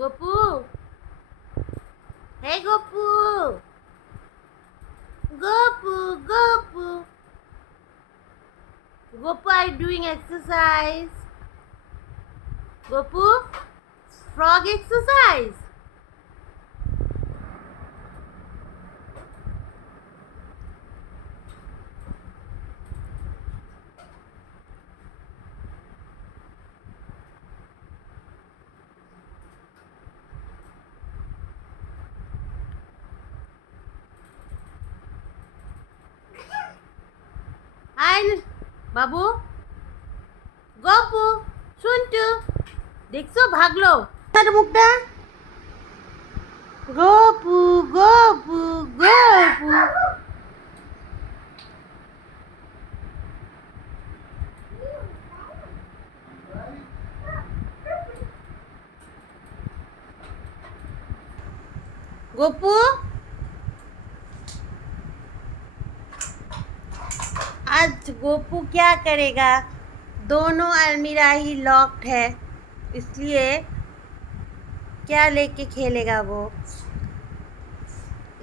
Gopu, hey Gopu, Gopu, Gopu, Gopu, are you doing exercise? Gopu, frog exercise. Hi, বাবু, গপু, শুনটু, দেখছো ভাগলো তার মুখটা। গপু, গপু, গপু, गपू, आज गोपू क्या करेगा? दोनों अलमीरा ही लॉक्ड है, इसलिए क्या लेके खेलेगा वो,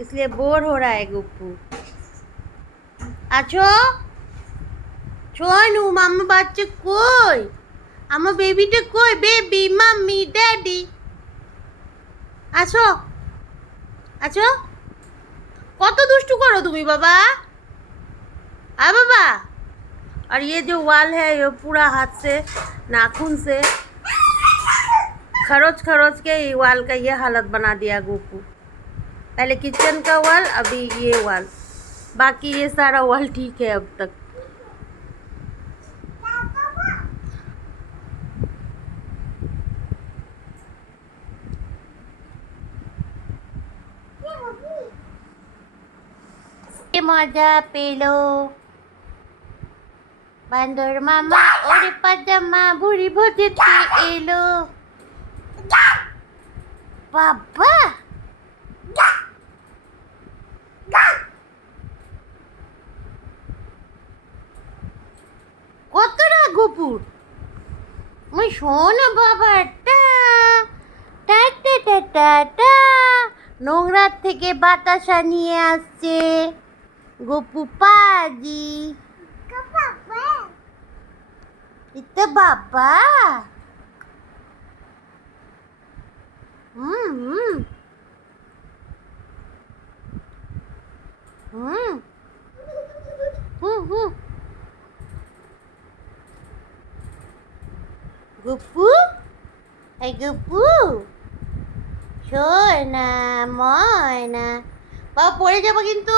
इसलिए बोर हो रहा है गोपू। আছো ছোনু মাম্মা বাচ্চা কই? আমার বেবিটা কই? বেবি মাম্মি ড্যাডি আছো? আছো? কত দুষ্টু করো তুমি बाबा? बाबा, और ये जो वाल है ये पूरा हाथ से नाखून से खरोच खरोच के वाल का ये हालत बना दिया गोपू। पहले किचन का वाल, अभी ये वाल, बाकी ये सारा वाल ठीक है अब तक। মজা পেলো বান্দর মামা, ওরে পাজামা ভুড়ি ভোজেতে এলো বাবা। কতটা গোপুর ওই শোনো বাবাটা, টাটা টাটা টা, নোংরার থেকে বাতাসা নিয়ে আসছে গোপু পাজি। এটা বাবা। হুম হুম হুম হুম হুম। গপু, এই গপু সোনা ময়না, বাবা পড়ে যাবো কিন্তু।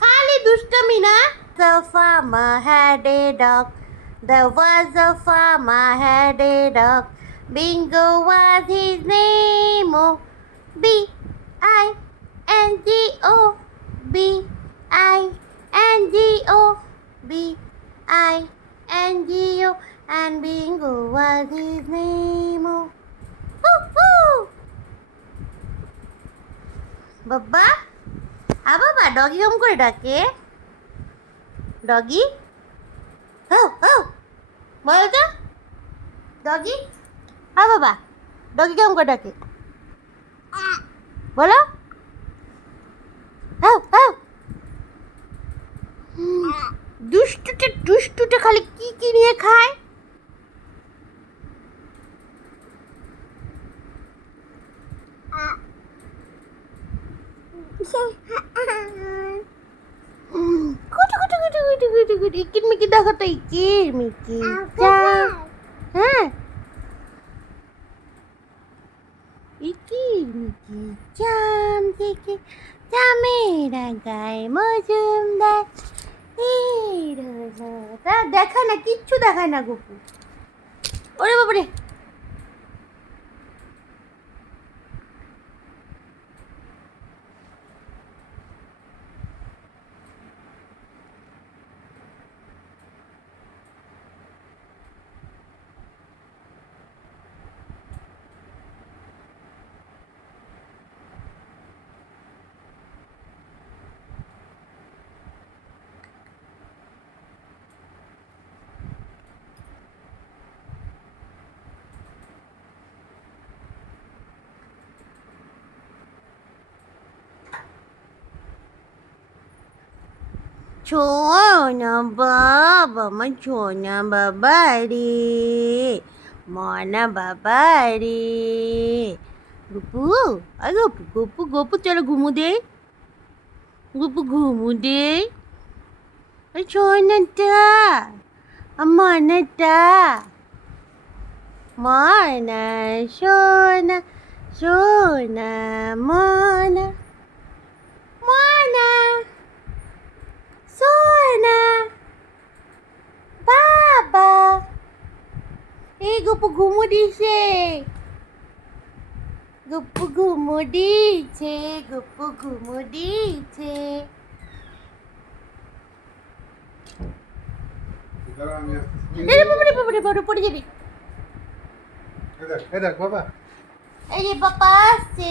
খালি দুষ্টমি না। The farmer had a dog. There was a farmer had a dog. Bingo was his name. Oh, B-I-N-G-O. B-I-N-G-O. B-I-N-G-O. And Bingo was his name. Oh, hoo-hoo. বাবা, বাবা ডগি কেমন করে ডাকে? ডগি বলো তো, ডগি বাবা ডগি কেমন করে ডাকে বলো? দুষ্টুটা দুষ্টুটা খালি কি কি নিয়ে খায়? কুটু কুটু কুটু কুটু কুটু কুটু ইকির মিকি দেখো তো, ইকির মিকি হ্যাঁ, ইকির মিকি চাম থেকে চামেরা গায়ে মজুমদার। দেখায় না, কিচ্ছু দেখায় না গপু। ওরে বাবারে, ছোনা বাবা, আমার ছোনা বাবা রে, মনা বাবা রে। গপু, আর গপু গপু গপু, চলো ঘুমু দে, গপু ঘুমু দে। সোনাটা, মনাটা, মনা, সোনা, সোনা, মনা, মনা, সোনা, বাবা। এই গপু ঘুমু দিছে, গপু ঘুমু দিছে, গপু ঘুমু দিছে। পড়ে যাবি। বাবা এই যে পাপা আসছে,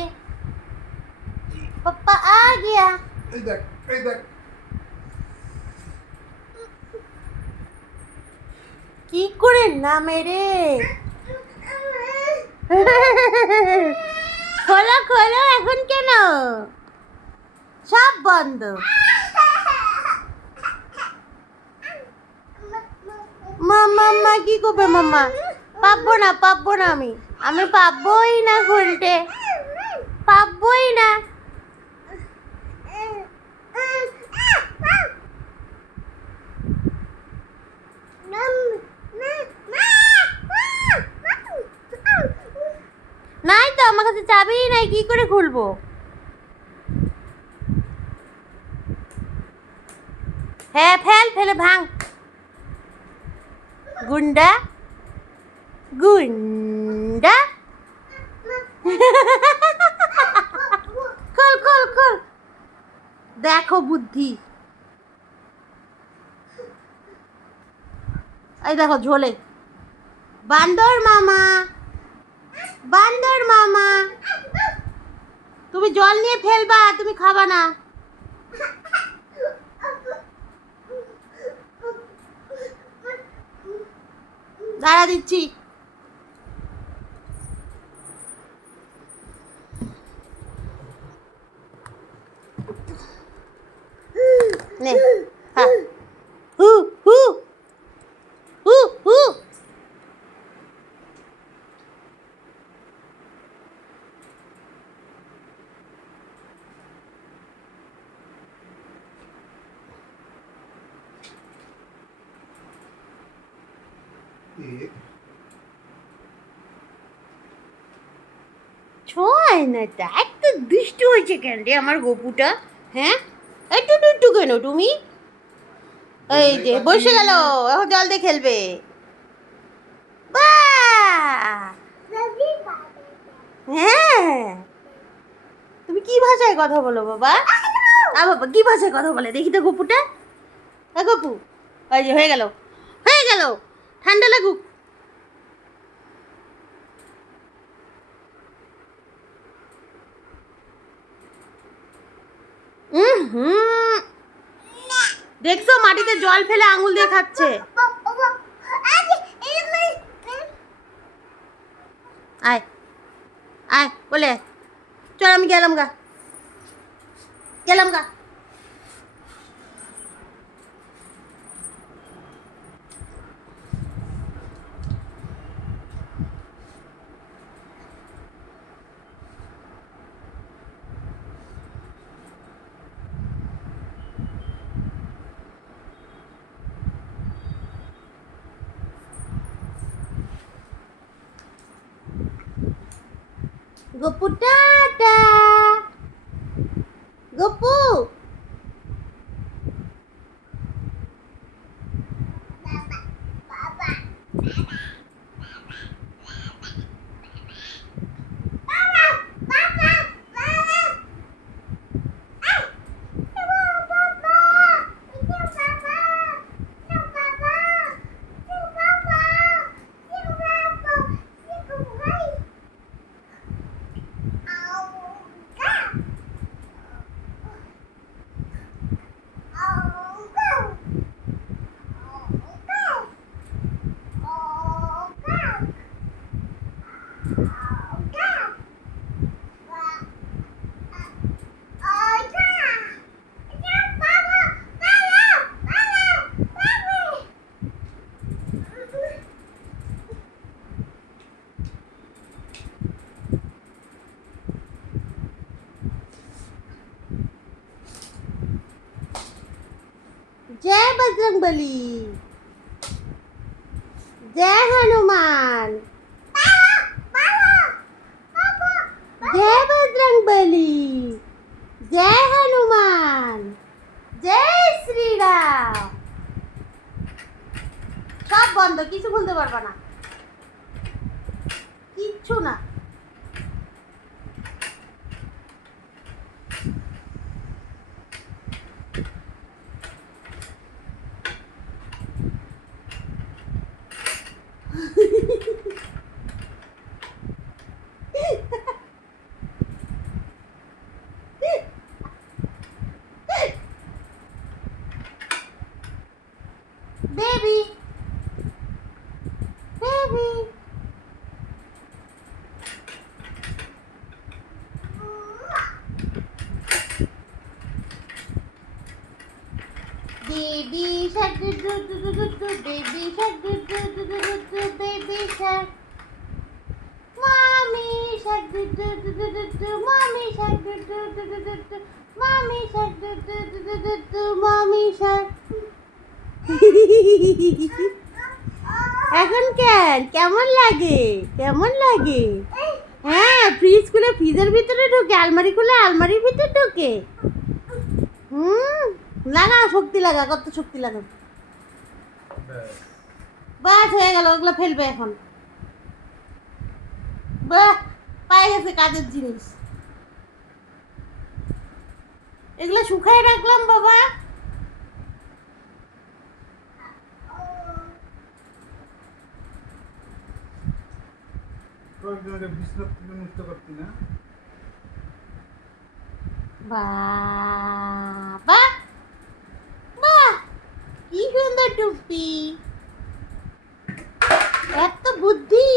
পাপা আ গিয়া। এই দেখ এই দেখ কি করে নামে রে? খোলো খোলো, এখন কেন সব বন্ধ? মাম্মা কি করবে মাম্মা? পাবো না আমি পাবই না খুলতে, পাবই না। নাই তো, আমার কাছে চাবিই নাই, কি করে খুলবো? হ্যাঁ ফেল, ফেলে ভাঙ। গুন্ডা গুন্ডা। খোল খোল খোল, দেখো বুদ্ধি। এই দেখো ঝোলে। বান্দর মামা, বান্দর মামা, তুমি জল নিয়ে ফেলবা, তুমি খাবা না। দাঁড়া দিচ্ছি। নে খা। হু হু হু হু। ছয় না, এত দুষ্টু হয়েছে কেন রে আমার গপুটা? হ্যাঁ, একটু দুষ্টু কেন তুমি? এই যে বসে গেল, এখন জল দিয়ে খেলবে। বাহ! হ্যাঁ, তুমি কি ভাষায় কথা বলো বাবা? বাবা কি ভাষায় কথা বলে দেখি তো গপুটা। গপু, ওই যে হয়ে গেল, হয়ে গেল, ঠান্ডা লাগুক। হুম, দেখছো মাটিতে জল ফেলে আঙুল দিয়ে খাচ্ছে। আয় আয় বলে, চল আমি গেলাম গা, গেলাম গা। গপু টাটা, গপু। जय बजरंगबली, जय हनुमान, जय बजरंगबली, जय हनुमान, जय শ্রীরাম। সব বন্ধ, কিছু খুলতে পারবা না, কিচ্ছু না। Baby baby baby shark do do do do do do, baby shark do do do do do do, baby shark, mommy shark do do do do do do, mommy shark do do do do do do, mommy shark do do do do do do, mommy shark। এখন কেমন লাগে, কেমন লাগে? হ্যাঁ, fridge খুলে ফ্রিজের ভিতরে ঢোকে, আলমারি খুলে আলমারির ভিতরে ঢোকে। লাগা, শক্তি লাগা, কত শক্তি লাগা। বাস হয়ে গেল, ওগুলো ফেলবে এখন। বাহ, পায়ে গেছে কাজের জিনিস। এগুলো শুকায় রাখলাম বাবা। বাবা, বাহ, কি সুন্দর টুপি, এত বুদ্ধি,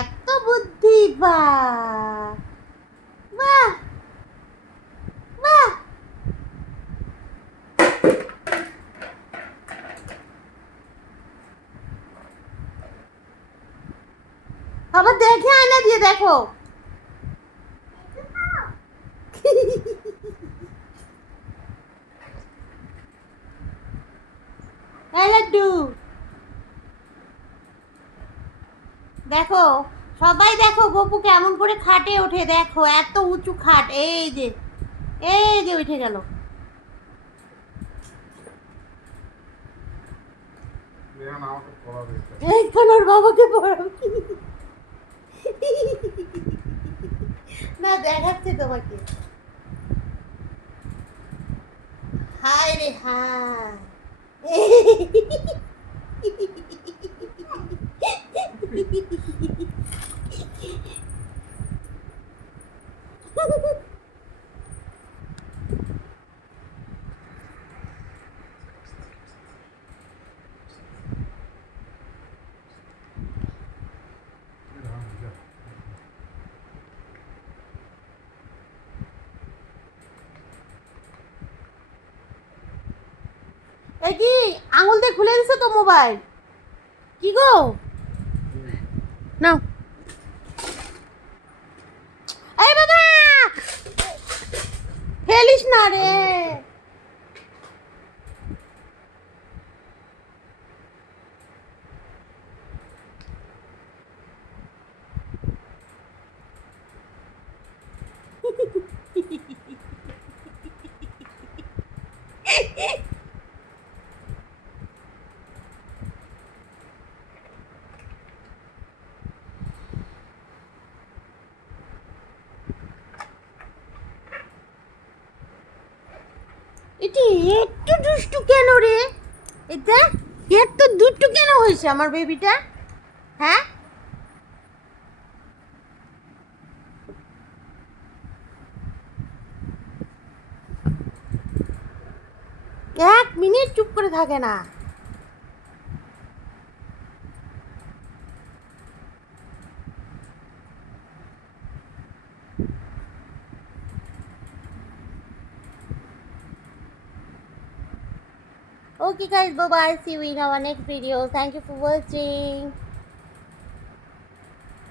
এত বুদ্ধি, বাহ বাহ বাহ। আবার দেখে আয়না দিয়ে দেখো। লাড্ডু দেখো, সবাই দেখো গপু কেমন করে খাটে ওঠে, দেখো এত উঁচু খাট, এই যে উঠে গেল। এখন ওর বাবাকে পড়াবে না, দেখাচ্ছে তোমাকে। হায় রে হায়, এই কি আঙুল দিয়ে খুলে দিছো তো মোবাইল? কি গো, নাও। এই বাবা, ফেলিস না রে। এটি একটু দুষ্টু কেন রে? এটা একটু দুষ্টু কেন হয়েছে আমার বেবিটা? হ্যাঁ, 1 মিনিট চুপ করে থাকে না। Okay guys, bye bye, see you in our next video. Thank you for watching.